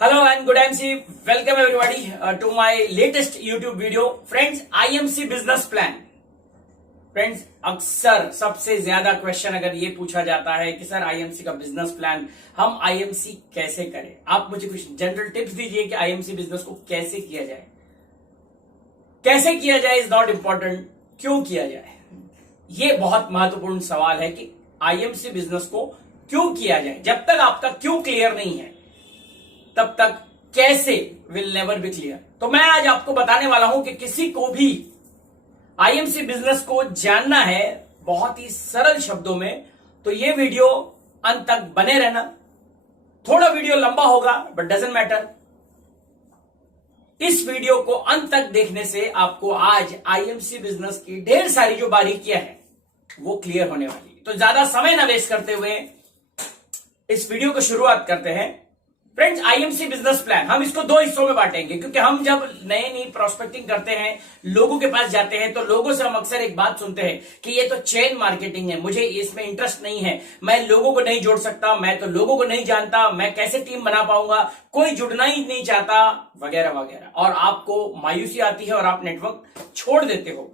Hello and good MC. Welcome everybody to my latest YouTube video. Friends, IMC business plan. Friends, अक्सर सबसे ज्यादा question अगर ये पूछा जाता है कि सर आईएमसी का बिजनेस प्लान हम आईएमसी कैसे करें। आप मुझे कुछ जनरल टिप्स दीजिए कि आईएमसी बिजनेस को कैसे किया जाए। कैसे किया जाए इज नॉट इंपॉर्टेंट, क्यों किया जाए ये बहुत महत्वपूर्ण सवाल है कि आईएमसी बिजनेस को क्यों किया जाए। जब तक आपका क्यों क्लियर नहीं है तब तक कैसे विल नेवर बी क्लियर। तो मैं आज आपको बताने वाला हूं कि किसी को भी आईएमसी बिजनेस को जानना है बहुत ही सरल शब्दों में, तो ये वीडियो अंत तक बने रहना। थोड़ा वीडियो लंबा होगा बट डजंट मैटर। इस वीडियो को अंत तक देखने से आपको आज आईएमसी बिजनेस की ढेर सारी जो बारीकियां हैं वो क्लियर होने वाली। तो ज्यादा समय ना वेस्ट करते हुए इस वीडियो को शुरुआत करते हैं। फ्रेंड्स, आईएमसी बिजनेस प्लान हम इसको दो हिस्सों में बांटेंगे, क्योंकि हम जब नई प्रोस्पेक्टिंग करते हैं, लोगों के पास जाते हैं, तो लोगों से हम अक्सर एक बात सुनते हैं कि ये तो चेन मार्केटिंग है, मुझे इसमें इंटरेस्ट नहीं है, मैं लोगों को नहीं जोड़ सकता, मैं तो लोगों को नहीं जानता, मैं कैसे टीम बना पाऊंगा, कोई जुड़ना ही नहीं चाहता, वगैरह वगैरह। और आपको मायूसी आती है और आप नेटवर्क छोड़ देते हो।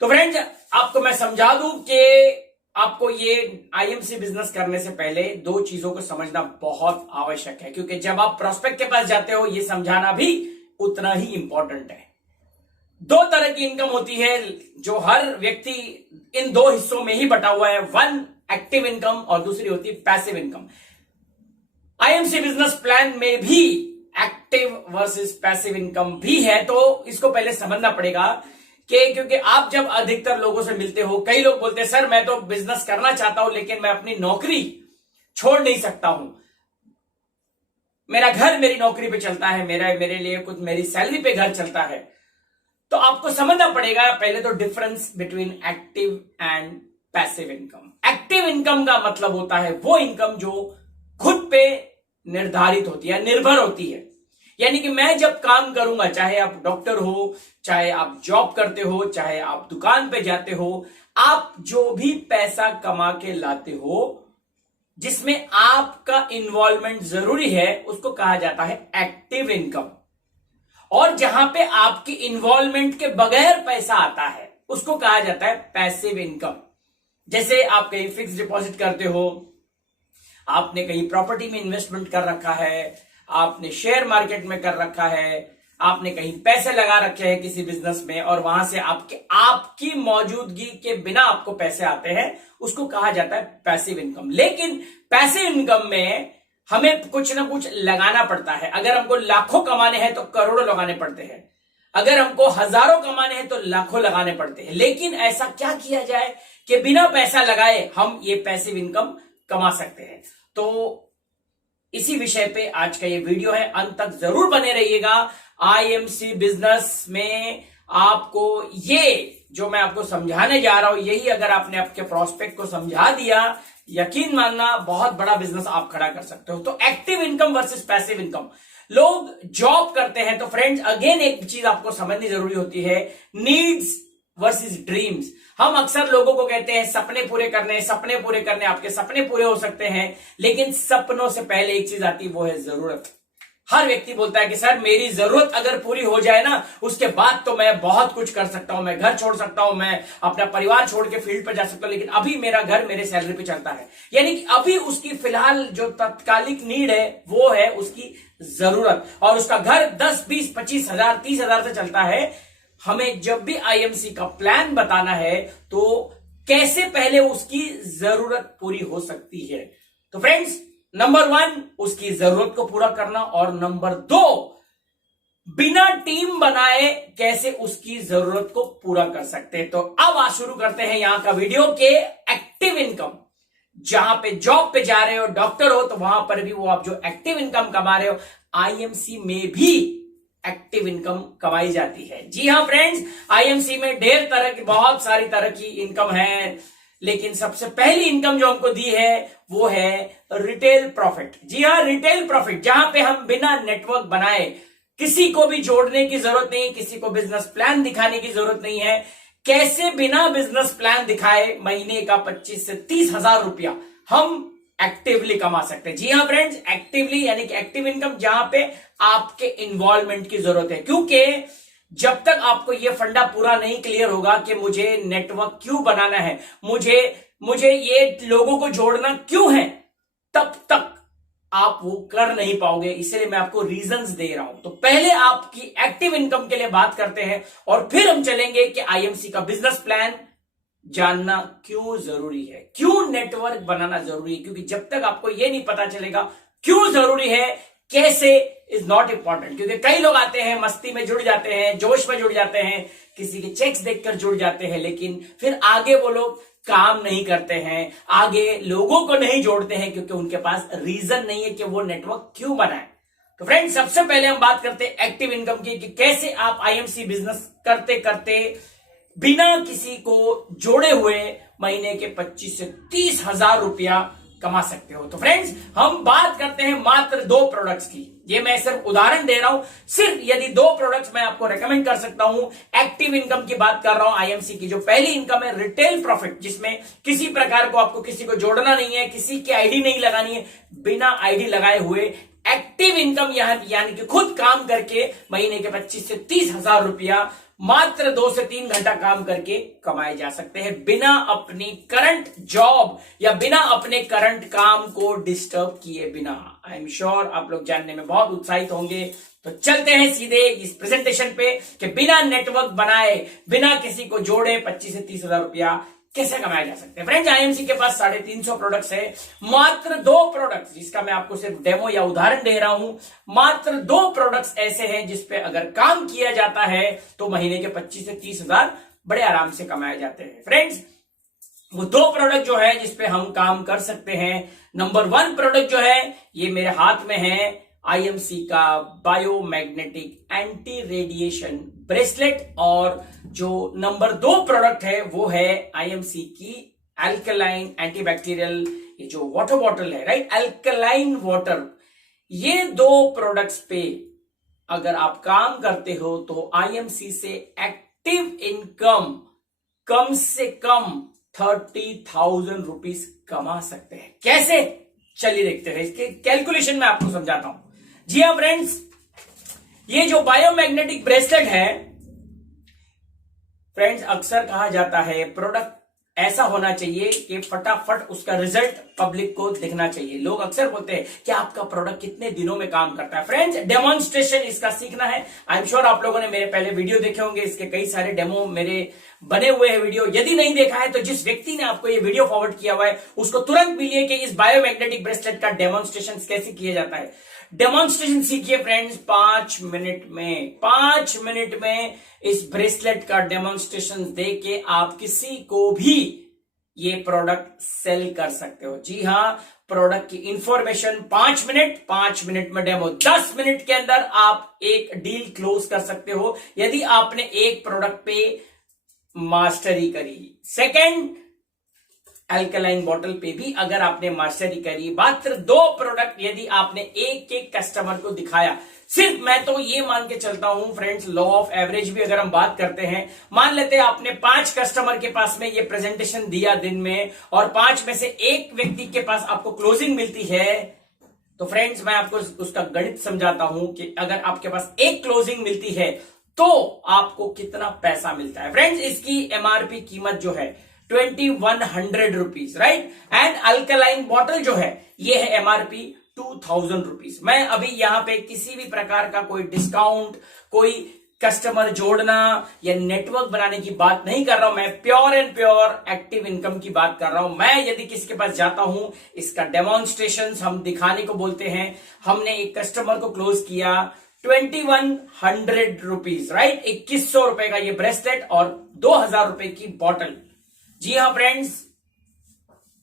तो फ्रेंड्स, आपको मैं समझा दूं कि आपको ये आईएमसी बिजनेस करने से पहले दो चीजों को समझना बहुत आवश्यक है, क्योंकि जब आप प्रोस्पेक्ट के पास जाते हो ये समझाना भी उतना ही इंपॉर्टेंट है। दो तरह की इनकम होती है जो हर व्यक्ति इन दो हिस्सों में ही बटा हुआ है। वन एक्टिव इनकम और दूसरी होती है passive income. IMC business plan में भी एक्टिव वर्सेस पैसिव इनकम भी है, तो इसको पहले समझना पड़ेगा क्योंकि आप जब अधिकतर लोगों से मिलते हो, कई लोग बोलते हैं सर मैं तो बिजनेस करना चाहता हूं लेकिन मैं अपनी नौकरी छोड़ नहीं सकता हूं, मेरा घर मेरी नौकरी पे चलता है, मेरे लिए कुछ मेरी सैलरी पे घर चलता है। तो आपको समझना पड़ेगा पहले तो difference between active and passive income. Active income का मतलब होता है वो इनकम जो खुद पे निर्धारित होती है, निर्भर होती है। यानी कि मैं जब काम करूंगा, चाहे आप डॉक्टर हो, चाहे आप जॉब करते हो, चाहे आप दुकान पे जाते हो, आप जो भी पैसा कमा के लाते हो जिसमें आपका इन्वॉल्वमेंट जरूरी है उसको कहा जाता है एक्टिव इनकम। और जहां पे आपकी इन्वॉल्वमेंट के बगैर पैसा आता है उसको कहा जाता है पैसिव इनकम। जैसे आप कहीं फिक्स डिपॉजिट करते हो, आपने कहीं प्रॉपर्टी में इन्वेस्टमेंट कर रखा है, आपने शेयर मार्केट में कर रखा है, आपने कहीं पैसे लगा रखे हैं किसी बिजनेस में और वहां से आपकी मौजूदगी के बिना आपको पैसे आते हैं, उसको कहा जाता है पैसिव इनकम। लेकिन पैसिव इनकम में हमें कुछ ना कुछ लगाना पड़ता है। अगर हमको लाखों कमाने हैं तो करोड़ों लगाने पड़ते हैं, अगर हमको हजारों कमाने हैं तो लाखों लगाने पड़ते हैं। लेकिन ऐसा क्या किया जाए कि बिना पैसा लगाए हम ये पैसिव इनकम कमा सकते हैं। तो इसी विषय पे आज का ये वीडियो है, अंत तक जरूर बने रहिएगा। आईएमसी बिजनेस में आपको ये जो मैं आपको समझाने जा रहा हूं, यही अगर आपने आपके प्रोस्पेक्ट को समझा दिया, यकीन मानना बहुत बड़ा बिजनेस आप खड़ा कर सकते हो। तो active income versus passive income. लोग जॉब करते हैं तो फ्रेंड्स अगेन एक चीज आपको समझनी जरूरी होती है, नीड्स वर्सेस ड्रीम्स। हम अक्सर लोगों को कहते हैं सपने पूरे करने, सपने पूरे करने। आपके सपने पूरे हो सकते हैं लेकिन सपनों से पहले एक चीज आती है, वो है जरूरत। हर व्यक्ति बोलता है कि सर मेरी जरूरत अगर पूरी हो जाए ना उसके बाद तो मैं बहुत कुछ कर सकता हूं, मैं घर छोड़ सकता हूं, मैं अपना परिवार छोड़ के फील्ड पर जा सकता हूं, लेकिन अभी मेरा घर मेरे सैलरी पे चलता है। यानी कि अभी उसकी फिलहाल जो तात्कालिक नीड है वो है उसकी जरूरत, और उसका घर 10, 20, 25 हजार, 30 हजार से चलता है। हमें जब भी आईएमसी का प्लान बताना है तो कैसे पहले उसकी जरूरत पूरी हो सकती है। तो फ्रेंड्स, नंबर 1 उसकी जरूरत को पूरा करना, और नंबर 2 बिना टीम बनाए कैसे उसकी जरूरत को पूरा कर सकते हैं। तो अब आज शुरू करते हैं यहां का वीडियो के एक्टिव इनकम। जहां पे जॉब पे जा रहे हो, डॉक्टर हो, तो वहां पर भी वो आप जो एक्टिव इनकम कमा रहे हो, आईएमसी में भी एक्टिव इनकम कमाई जाती है। जी हां फ्रेंड्स, आईएमसी में ढेर तरह की, बहुत सारी तरह की इनकम है, लेकिन सबसे पहली इनकम जो हमको दी है वो है रिटेल प्रॉफिट। जी हां, रिटेल प्रॉफिट, जहां पे हम बिना नेटवर्क बनाए, किसी को भी जोड़ने की जरूरत नहीं, किसी को बिजनेस प्लान दिखाने की जरूरत नहीं है, कैसे बिना बिजनेस प्लान दिखाए महीने का 25 से 30 हजार रुपया हम एक्टिवली कमा सकते हैं। जी हाँ फ्रेंड्स, एक्टिवली यानी कि एक्टिव इनकम, जहां पे आपके इन्वॉल्वमेंट की जरूरत है। क्योंकि जब तक आपको यह फंडा पूरा नहीं क्लियर होगा कि मुझे नेटवर्क क्यों बनाना है, मुझे ये लोगों को जोड़ना क्यों है, तब तक आप वो कर नहीं पाओगे। इसलिए मैं आपको रीजंस दे रहा हूं। तो पहले आपकी एक्टिव इनकम के लिए बात करते हैं और फिर हम चलेंगे कि आईएमसी का बिजनेस प्लान जानना क्यों जरूरी है, क्यों नेटवर्क बनाना जरूरी है। क्योंकि जब तक आपको यह नहीं पता चलेगा क्यों जरूरी है, कैसे इज नॉट इंपॉर्टेंट। क्योंकि कई लोग आते हैं, मस्ती में जुड़ जाते हैं, जोश में जुड़ जाते हैं, किसी के चेक्स देखकर जुड़ जाते हैं, लेकिन फिर आगे वो लोग काम नहीं करते हैं, आगे लोगों को नहीं जोड़ते हैं, क्योंकि उनके पास रीजन नहीं है कि वो नेटवर्क क्यों बनाए। तो फ्रेंड्स, सबसे पहले हम बात करते हैं एक्टिव इनकम की, कि कैसे आप आईएमसी बिजनेस करते करते बिना किसी को जोड़े हुए महीने के 25 से 30 हजार रुपया कमा सकते हो। तो फ्रेंड्स, हम बात करते हैं मात्र 2 प्रोडक्ट्स की। ये मैं सिर्फ उदाहरण दे रहा हूं, सिर्फ यदि 2 प्रोडक्ट्स मैं आपको रेकमेंड कर सकता हूं। एक्टिव इनकम की बात कर रहा हूं आईएमसी की। जो पहली इनकम है रिटेल प्रॉफिट, जिसमें किसी प्रकार को आपको किसी को जोड़ना नहीं है, किसी की आईडी नहीं लगानी है, बिना आईडी लगाए हुए एक्टिव इनकम यानी कि खुद काम करके महीने के 25 से 30 हजार रुपया मात्र 2 से 3 घंटा काम करके कमाए जा सकते हैं, बिना अपनी करंट जॉब या बिना अपने करंट काम को डिस्टर्ब किए बिना। आई एम श्योर आप लोग जानने में बहुत उत्साहित होंगे। तो चलते हैं सीधे इस प्रेजेंटेशन पे कि बिना नेटवर्क बनाए, बिना किसी को जोड़े 25 से 30 हजार रुपया कैसे कमाया जा सकते हैं। फ्रेंड्स, आईएमसी के पास 350 प्रोडक्ट्स है। मात्र 2 प्रोडक्ट्स, जिसका मैं आपको सिर्फ डेमो या उदाहरण दे रहा हूं, मात्र 2 प्रोडक्ट्स ऐसे हैं जिसपे अगर काम किया जाता है तो महीने के 25 से 30 हजार बड़े आराम से कमाए जाते हैं। फ्रेंड्स, वो 2 प्रोडक्ट जो है जिसपे हम काम कर सकते हैं, नंबर 1 प्रोडक्ट जो है ये मेरे हाथ में है, आईएमसी का बायोमैग्नेटिक एंटी रेडिएशन ब्रेसलेट। और जो नंबर 2 प्रोडक्ट है वो है आईएमसी की अल्कलाइन एंटीबैक्टीरियल, ये जो वाटर बॉटल है, राइट, अल्कलाइन वाटर। ये 2 प्रोडक्ट्स पे अगर आप काम करते हो तो आईएमसी से एक्टिव इनकम कम से कम 30,000 रुपीज कमा सकते हैं। कैसे, चलिए देखते हैं। इसके कैलकुलेशन में आपको समझाता हूं। जी हाँ फ्रेंड्स, ये जो बायोमैग्नेटिक ब्रेसलेट है फ्रेंड्स, अक्सर कहा जाता है प्रोडक्ट ऐसा होना चाहिए कि फटाफट उसका रिजल्ट पब्लिक को दिखना चाहिए। लोग अक्सर बोलते हैं कि आपका प्रोडक्ट कितने दिनों में काम करता है। फ्रेंड्स, डेमोन्स्ट्रेशन इसका सीखना है। आई एम श्योर आप लोगों ने मेरे पहले वीडियो देखे होंगे, इसके कई सारे डेमो मेरे बने हुए हैं वीडियो। यदि नहीं देखा है तो जिस व्यक्ति ने आपको ये वीडियो फॉरवर्ड किया हुआ है उसको तुरंत मिलिए कि इस बायोमैग्नेटिक ब्रेसलेट का डेमोन्स्ट्रेशन कैसे किया जाता है। डेमोन्स्ट्रेशन सीखिए फ्रेंड्स 5 मिनट में। 5 मिनट में इस ब्रेसलेट का डेमोन्स्ट्रेशन देके आप किसी को भी ये प्रोडक्ट सेल कर सकते हो। जी हां, प्रोडक्ट की इंफॉर्मेशन 5 मिनट में डेमो, 10 मिनट के अंदर आप एक डील क्लोज कर सकते हो यदि आपने एक प्रोडक्ट पे मास्टरी करी। सेकंड, अल्कलाइन बॉटल पे भी अगर आपने मास्टरी करी। मात्र 2 प्रोडक्ट यदि आपने एक कस्टमर को दिखाया, सिर्फ मैं तो ये मान के चलता हूं फ्रेंड्स, लॉ ऑफ एवरेज भी अगर हम बात करते हैं, मान लेते हैं आपने 5 कस्टमर के पास में ये प्रेजेंटेशन दिया दिन में और 5 में से 1 व्यक्ति के पास आपको क्लोजिंग मिलती है, तो फ्रेंड्स मैं आपको उसका गणित समझाता हूं कि अगर आपके पास 1 क्लोजिंग मिलती है तो आपको कितना पैसा मिलता है। फ्रेंड्स, इसकी एमआरपी कीमत जो है 2100 rupees, right. And alkaline bottle जो है ये है एमआरपी 2000 रुपीज। मैं अभी यहां पे किसी भी प्रकार का कोई डिस्काउंट, कोई कस्टमर जोड़ना या नेटवर्क बनाने की बात नहीं कर रहा हूं। मैं pure and pure active income की बात कर रहा हूं। मैं यदि किसी के पास जाता हूं, इसका डेमोन्स्ट्रेशन हम दिखाने को बोलते हैं। हमने एक कस्टमर को क्लोज किया 2100 रुपीज, राइट, 2100 रुपए का ये ब्रेसलेट और 2000 रुपए की बॉटल। जी हाँ फ्रेंड्स,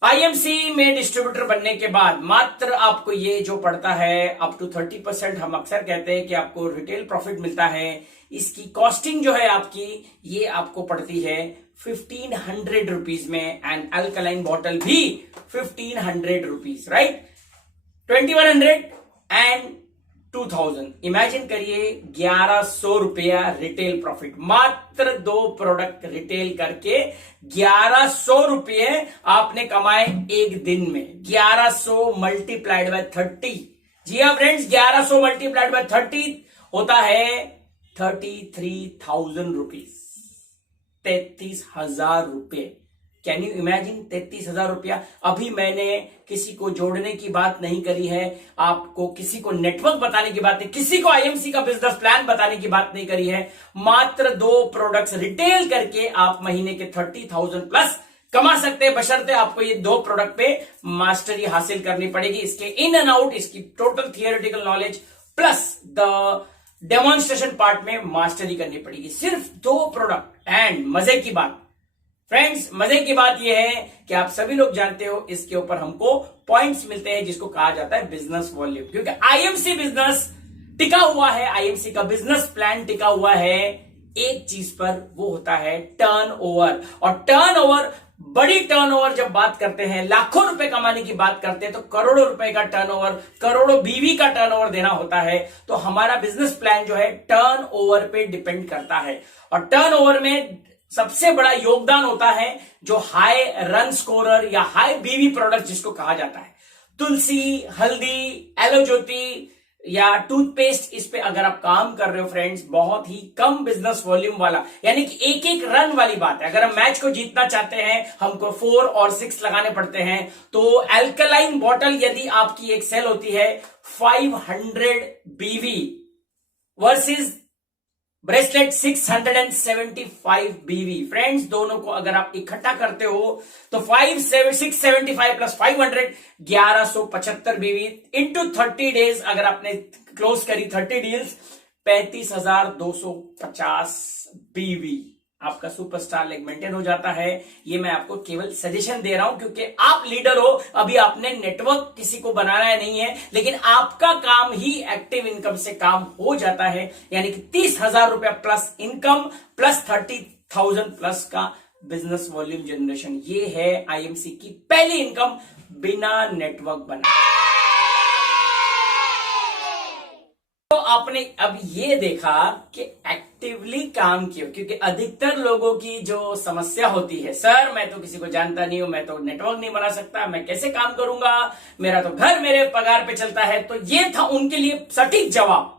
आईएमसी में डिस्ट्रीब्यूटर बनने के बाद मात्र आपको ये जो पड़ता है अप टू 30%, हम अक्सर कहते हैं कि आपको रिटेल प्रॉफिट मिलता है। इसकी कॉस्टिंग जो है आपकी, ये आपको पड़ती है 1500 रुपीज में। एंड अल्कलाइन बॉटल भी 1500 रुपीज, राइट, 2100 एंड 2000। इमेजिन करिए 1100 रुपया रिटेल प्रॉफिट, मात्र 2 प्रोडक्ट रिटेल करके 1100 रुपये आपने कमाए एक दिन में। 1100 मल्टीप्लाइड बाय 30, जी हाँ फ्रेंड्स, 1100 मल्टीप्लाइड बाय 30 होता है 33,000 रुपीज, 33,000 रुपये। कैन यू इमेजिन 33,000 रुपया। अभी मैंने किसी को जोड़ने की बात नहीं करी है, आपको किसी को नेटवर्क बताने की बात नहीं, किसी को आईएमसी का बिजनेस प्लान बताने की बात नहीं करी है। मात्र 2 प्रोडक्ट्स रिटेल करके आप महीने के 30,000 प्लस कमा सकते हैं, बशर्ते आपको ये 2 प्रोडक्ट पे मास्टरी हासिल करनी पड़ेगी। इसके इन एंड आउट, इसकी total theoretical knowledge plus the demonstration part में मास्टरी करनी पड़ेगी। सिर्फ 2 प्रोडक्ट। एंड मजे की बात फ्रेंड्स, मजे की बात यह है कि आप सभी लोग जानते हो इसके ऊपर हमको पॉइंट्स मिलते हैं जिसको कहा जाता है बिजनेस वॉल्यूम, क्योंकि आईएमसी बिजनेस टिका हुआ है, आईएमसी का बिजनेस प्लान टिका हुआ है एक चीज पर, वो होता है टर्नओवर। और टर्नओवर, बड़ी टर्नओवर जब बात करते हैं, लाखों रुपए कमाने की बात करते हैं, तो करोड़ों रुपए का टर्नओवर, करोड़ों बीवी का टर्नओवर देना होता है। तो हमारा बिजनेस प्लान जो है टर्नओवर पे डिपेंड करता है। और टर्नओवर में सबसे बड़ा योगदान होता है जो हाई रन स्कोरर या हाई बीवी प्रोडक्ट जिसको कहा जाता है। तुलसी, हल्दी, एलोज्योति या टूथपेस्ट, इस पे अगर आप काम कर रहे हो फ्रेंड्स, बहुत ही कम बिजनेस वॉल्यूम वाला, यानी कि एक एक रन वाली बात है। अगर हम मैच को जीतना चाहते हैं, हमको 4 और 6 लगाने पड़ते हैं। तो अल्कलाइन बॉटल यदि आपकी एक सेल होती है 500 बीवी वर्सेस ब्रेसलेट 675 बीवी, फ्रेंड्स दोनों को अगर आप इकट्ठा करते हो तो 675 प्लस 500 1175 बीवी इंटू 30 डेज, अगर आपने क्लोज करी 30 डील्स 35,250 बीवी, आपका सुपरस्टार लेग मेंटेन हो जाता है। ये मैं आपको केवल सजेशन दे रहा हूं क्योंकि आप लीडर हो, अभी आपने नेटवर्क किसी को बनाना है नहीं है, लेकिन आपका काम ही एक्टिव इनकम से काम हो जाता है, यानी कि 30,000 रुपया प्लस इनकम प्लस 30,000 प्लस का बिजनेस वॉल्यूम जनरेशन। ये है आईएमसी की पहली इनकम बिना नेटवर्क बना। तो आपने अब ये देखा कि एक्टिवली काम क्यों, क्योंकि अधिकतर लोगों की जो समस्या होती है, सर मैं तो किसी को जानता नहीं हूं, मैं तो नेटवर्क नहीं बना सकता, मैं कैसे काम करूंगा, मेरा तो घर मेरे पगार पे चलता है। तो ये था उनके लिए सटीक जवाब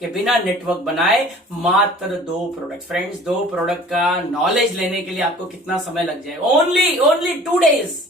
कि बिना नेटवर्क बनाए मात्र 2 प्रोडक्ट। फ्रेंड्स 2 प्रोडक्ट का नॉलेज लेने के लिए आपको कितना समय लग जाए? Only 2 days.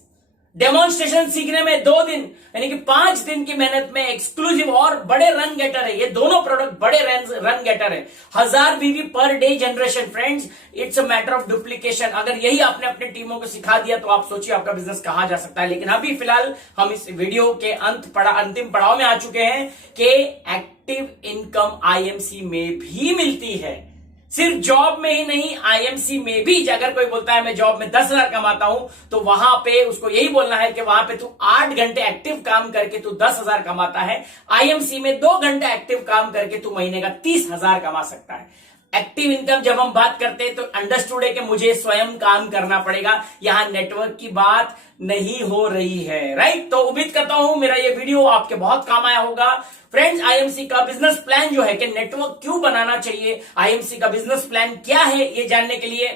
डेमोन्स्ट्रेशन सीखने में 2 दिन, यानी कि 5 दिन की मेहनत में एक्सक्लूसिव और बड़े रन गेटर है। ये दोनों प्रोडक्ट बड़े रन गेटर है। 1000 बीवी per day generation. Friends it's a matter of duplication. अगर यही आपने अपने टीमों को सिखा दिया तो आप सोचिए आपका बिजनेस कहां जा सकता है। लेकिन अभी फिलहाल हम इस वीडियो के अंतिम पड़ाव में आ चुके हैं कि एक्टिव इनकम आईएमसी में भी मिलती है। सिर्फ जॉब में ही नहीं, आईएमसी में भी। अगर कोई बोलता है मैं जॉब में 10,000 कमाता हूं, तो वहां पे उसको यही बोलना है कि वहां पे तू 8 घंटे एक्टिव काम करके तू 10,000 कमाता है। आईएमसी में 2 घंटे एक्टिव काम करके तू महीने का 30,000 कमा सकता है। एक्टिव इनकम जब हम बात करते हैं तो अंडरस्टूड है कि मुझे स्वयं काम करना पड़ेगा, यहां नेटवर्क की बात नहीं हो रही है, राइट। तो उम्मीद करता हूं मेरा ये वीडियो आपके बहुत काम आया होगा। फ्रेंड्स आईएमसी का बिजनेस प्लान जो है कि नेटवर्क क्यों बनाना चाहिए, आईएमसी का बिजनेस प्लान क्या है, ये जानने के लिए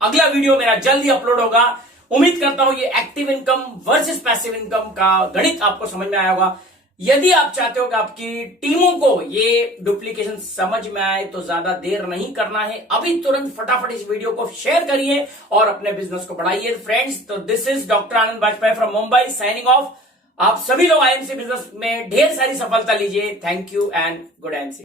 अगला वीडियो मेरा जल्द ही अपलोड होगा। उम्मीद करता हूं ये active income versus passive income का गणित आपको समझ में आया होगा। यदि आप चाहते हो कि आपकी टीमों को ये डुप्लीकेशन समझ में आए तो ज्यादा देर नहीं करना है, अभी तुरंत फटाफट इस वीडियो को शेयर करिए और अपने बिजनेस को बढ़ाइए। फ्रेंड्स तो this is doctor Anand Bajpai from Mumbai signing off. आप सभी लोग आईएमसी बिजनेस में ढेर सारी सफलता लीजिए। Thank you and good MC.